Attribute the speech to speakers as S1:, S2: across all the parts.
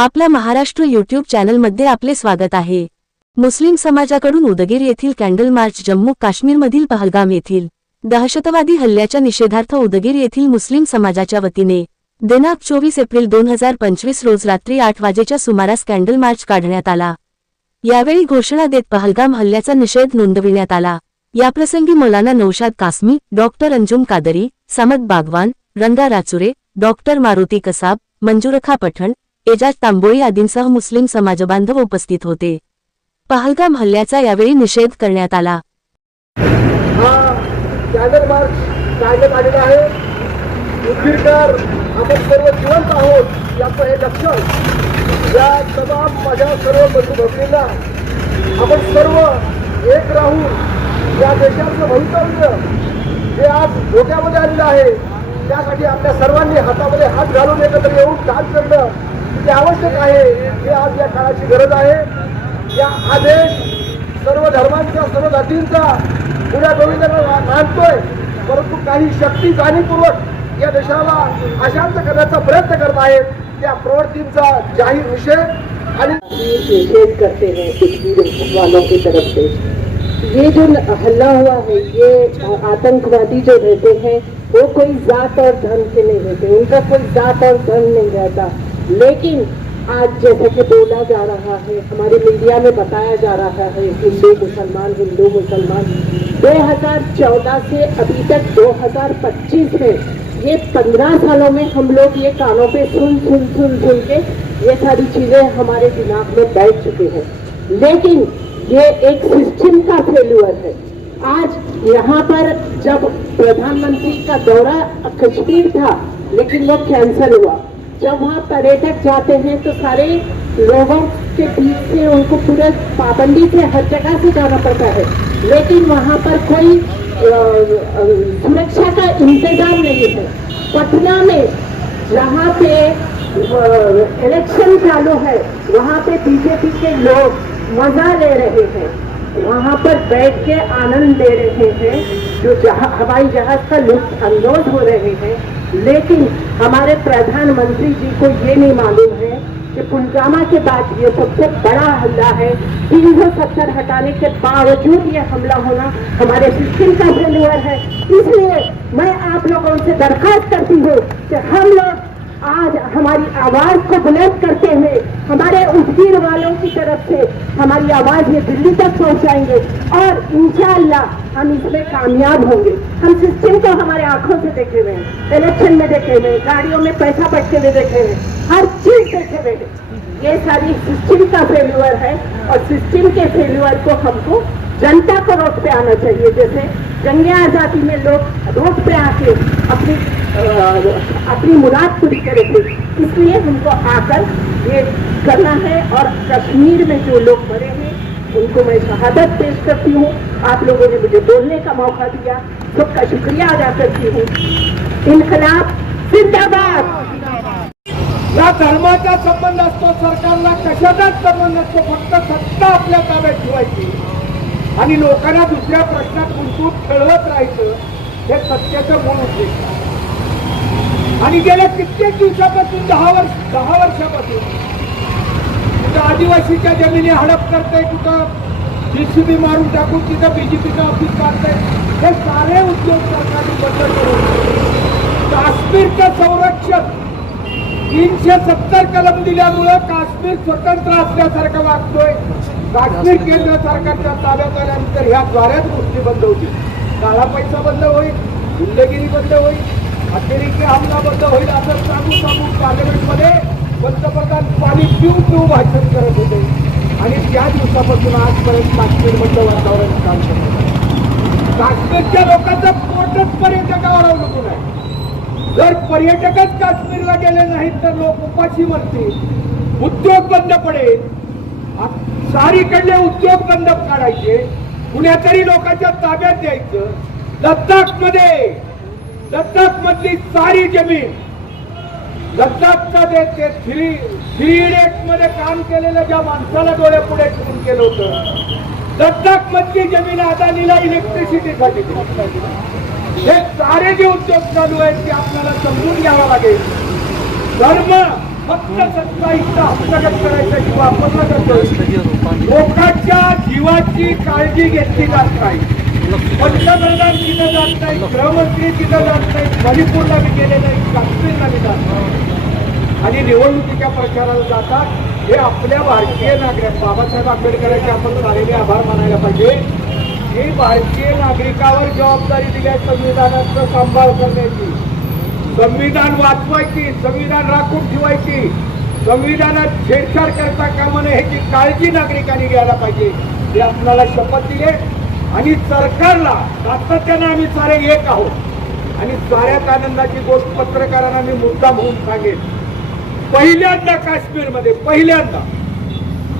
S1: आपल्या महाराष्ट्र युट्यूब चॅनलमध्ये आपले स्वागत आहे. मुस्लिम समाजाकडून उदगीर येथील कॅन्डल मार्च जम्मू काश्मीरमधील पहलगाम येथील दहशतवादी हल्ल्याच्या निषेधार्थ उदगीर येथील मुस्लिम समाजाच्या वतीने दिनांक चोवीस एप्रिल दोन हजार पंचवीस रोज रात्री आठ वाजेच्या सुमारास कॅन्डल मार्च काढण्यात आला. यावेळी घोषणा देत पहलगाम हल्ल्याचा निषेध नोंदविण्यात आला. याप्रसंगी मौलाना नौशाद कासमी डॉक्टर अंजुम कादरी समद बागवान रंगा राचुरे डॉक्टर मारुती कसाब मंजुरखा पठण एजाज तांबोळी आदींसह मुस्लिम समाजबांधव उपस्थित होते. पहलगाम हल्ल्याचा यावेळी निषेध करण्यात आला.
S2: हा कॅन्डल मार्च काढण्यात आलेला आहे. उद्गीरकर आपण सर्व जिवंत आहोत याचं हे लक्षण. या तमाम माझ्या सर्व बंधू भगिनींना आपण सर्व एक राहून या देशाचं भवितव्य जे आज धोक्यामध्ये आलेलं आहे. त्यासाठी आपल्या सर्वांनी हातामध्ये हात घालून एकत्र येऊन काम करणं ते आवश्यक आहे हे आज या काळाची गरज आहे. या आदेश सर्व धर्मांचा सर्व जातींचा पुढ्या गोविंदांना मानतोय परंतु काही शक्ती जाणीवपूर्वक या देशाला अशांत करण्याचा प्रयत्न करत आहेत. त्या प्रवृत्तींचा जाहीर विषय आणि
S3: निषेध करते हैं वालों की तरफ से। ये जो हल्ला हुआ है ये आतंकवादी जो रहते हैं वो कोई जात और धर्म के नहीं रहते। उनका कोई जात और धर्म नहीं रहता। लेकिन आज जैसे कि बोला जा रहा है, हमारे मीडिया में बताया जा रहा है, हिंदू, मुसलमान हिंदू, मुसलमान 2014 से अभी तक 2025 में ये 15 सालों में हम लोग ये कानों पे सुन सुन सुन सुन के ये सारी चीज़ें हमारे दिमाग में बैठ चुके हैं। लेकिन ये एक सिस्टम का फेल्यूअर है। आज यहाँ पर जब प्रधानमंत्री का दौरा कश्मीर था, लेकिन वो कैंसिल हुआ। जब वहाँ पर्यटक जाते हैं तो सारे लोगों के बीच से उनको पूरे पाबंदी से हर जगह से जाना पड़ता है। लेकिन वहाँ पर कोई सुरक्षा का इंतज़ाम नहीं है। पटना में जहाँ पे इलेक्शन चालू है वहाँ पे बीजेपी के लोग मज़ा ले रहे हैं। वहाँ पर बैठ के आनंद ले रहे हैं जो जहा, हवाई जहाज़ का लुत्फ अंदोज हो रहे हैं। लेकिन हमारे प्रधानमंत्री जी को ये नहीं मालूम है कि पुलवामा के बाद ये सबसे बड़ा हमला है। तीन सौ सत्तर हटाने के बावजूद ये हमला होना हमारे सिस्टम का फेलुअर है। इसलिए मैं आप लोगों से दरखास्त करती हूँ कि हम लोग आज हमारी आवाज़ को बुलंद करते हुए हमारे उद्गीर वालों की तरफ़ से हमारी आवाज़ ये दिल्ली तक पहुंचाएँगे और इंशाअल्लाह हम इसमें कामयाब होंगे। हम सिस्टम को हमारे आँखों से देखे हुए हैं इलेक्शन में देखे हुए हैं, गाड़ियों में पैसा बढ़ते हुए देखे हुए हर चीज़ देखे हुए ये सारी सिस्टम का फेल्यूअर है और सिस्टम के फेल्यूअर को हमको जनता को रोड पे आना चाहिए। जैसे जंगे आज़ादी में लोग रोड पे आके अपनी अ, अपनी मुराद पूरी करे थे इसलिए हमको आकर ये करना है और कश्मीर में जो लोग मरे हैं उनको मैं शहादत पेश करती हूँ। आप लोगों ने मुझे बोलने का मौका दिया सबका शुक्रिया अदा करती हूँ। इनकलाब जिंदाबाद।
S2: या धर्माचा संबंध असतो सरकारला कशाचाच संबंध असतो फक्त सत्ता आपल्या ताब्यात ठेवायची आणि लोकांना दुसऱ्या प्रश्नात गुंतवून खेळवत राहायचं हे सत्याचं मूळ उद्देश आणि गेल्या कित्येक दिवसापासून दहा वर्ष दहा वर्षापासून कुठं आदिवासीच्या जमिनी हडप करताय कुठं जीसीबी मारून टाकून तिथं बीजेपीचं ऑफिस काढताय हे सारे उद्योग सरकारने बंद करून काश्मीरचं संरक्षण तीनशे सत्तर कलम दिल्यामुळं काश्मीर स्वतंत्र असल्यासारखं वागतोय. काश्मीर केंद्र सरकारच्या ताब्यात आल्यानंतर ह्या द्वाऱ्याच गोष्टी बंद होतील. काळा पैसा बंद होईल गुंडगिरी बंद होईल अतिरेकी हमला बंद होईल असं सांगू सांगू पार्लमेंटमध्ये पंतप्रधान पाणी पिऊ पिऊ भाषण करत होते. आणि त्या दिवसापासून आजपर्यंत काश्मीरमधलं वातावरण काम करत आहे. काश्मीरच्या लोकांचं पोटच पर्यटकावर अवलंबून आहे. जर पर्यटकच काश्मीरला गेले नाहीत तर लोक उपाशी मरतील. उद्योग बंद पडेल सारीकडले उद्योग बंद काढायचे कुण्या लोकांच्या ताब्यात द्यायचं. लद्दाखमध्ये लद्दाख मधली सारी जमीन लद्दाखमध्ये ते थ्री थ्री मध्ये काम केलेलं ज्या माणसाला डोळे पुढे ठेवून केलं होतं लद्दाख मधली जमीन अदानीला इलेक्ट्रिसिटीसाठी हे सारे जे उद्योग चालू आहेत ते आपल्याला समजून घ्यावा लागेल. धर्म फक्त सत्ता इथं हस्तगत किंवा वापरला जातो लोकांच्या जीवाची काळजी घेतली जात नाही. पंतप्रधान तिथं जात नाही गृहमंत्री तिथं जात नाही मणिपूरला मी गेले नाही काश्मीरला मी जात नाही. आणि निवडणुकीच्या प्रचाराला जातात. हे आपल्या भारतीय नागरिक बाबासाहेब आंबेडकरांचे आपण झालेले आभार मानायला पाहिजे. ही भारतीय नागरिकावर जबाबदारी दिली संविधानाचं सांभाळ करण्याची संविधान वाचवायची संविधान राखून ठेवायची. संविधानात छेडछाड करता कामा नये ह्याची काळजी नागरिकांनी घ्यायला पाहिजे हे आपल्याला शपथ दिले आणि सरकारला सातत्यानं आम्ही सारे एक आहोत. आणि साऱ्यात आनंदाची गोष्ट पत्रकारांना मी मुद्दा म्हणून सांगेन. पहिल्यांदा काश्मीरमध्ये पहिल्यांदा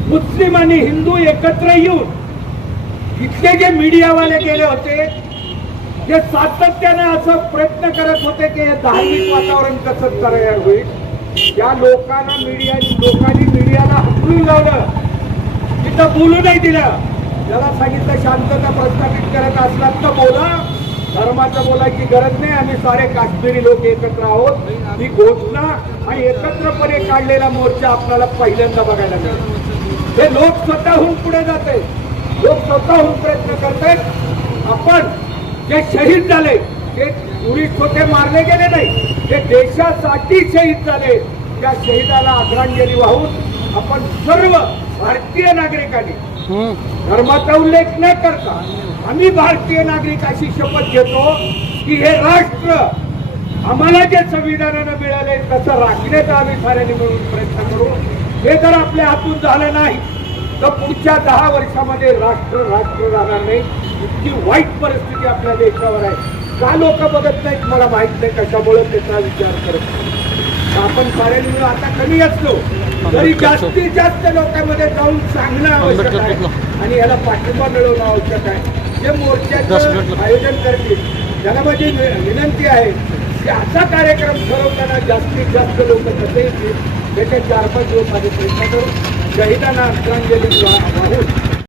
S2: मुस्लिम आणि हिंदू एकत्र येऊन इथले जे मीडियावाले गेले होते जे सातत्याने असं प्रयत्न करत होते की हे धार्मिक वातावरण कसं तयार होईल या लोकांना मीडिया लोकांनी मीडियाला हकलून लावलं. तिथं बोलू नाही दिलं. ज्याला सांगितलं शांतता प्रस्थापित करत असलात तर बोला. धर्माचं बोलायची गरज नाही. आम्ही सारे काश्मीरी लोक एकत्र आहोत. ही घोषणा आणि एकत्रपणे काढलेला मोर्चा आपल्याला पहिल्यांदा बघायला मिळेल. हे लोक स्वतःहून पुढे जाते. लोक स्वतःहून प्रयत्न करतात आपण जे शहीद झाले ते टुरिस्ट होते मारले गेले नाही ते देशासाठी शहीद झाले त्या शहीदाला आदरांजली वाहून आपण सर्व भारतीय नागरिकांनी धर्माचा उल्लेख न करता आम्ही भारतीय नागरिक अशी शपथ घेतो की हे राष्ट्र आम्हाला जे संविधानानं मिळाले तसं राखण्याचा आम्ही साऱ्यांनी मिळून प्रयत्न करू. हे जर आपल्या हातून झालं नाही तर पुढच्या दहा वर्षामध्ये राष्ट्र राष्ट्र राहणार नाही. इतकी वाईट परिस्थिती आपल्या देशावर आहे. का लोक बघत नाहीत मला माहीत नाही कशामुळे त्याचा विचार करत. आपण मिळून आता कमी असलो तरी जास्तीत जास्त लोकांमध्ये जाऊन सांगणं आवश्यक आहे. आणि याला पाठिंबा मिळवणं आवश्यक आहे. जे मोर्चाचं आयोजन करतील त्यांना माझी विनंती आहे की असा कार्यक्रम ठरवताना जास्तीत जास्त लोक कसे येतील. त्याचे चार पाच आधी प्रयत्न करू शहीदांना वा- वाहून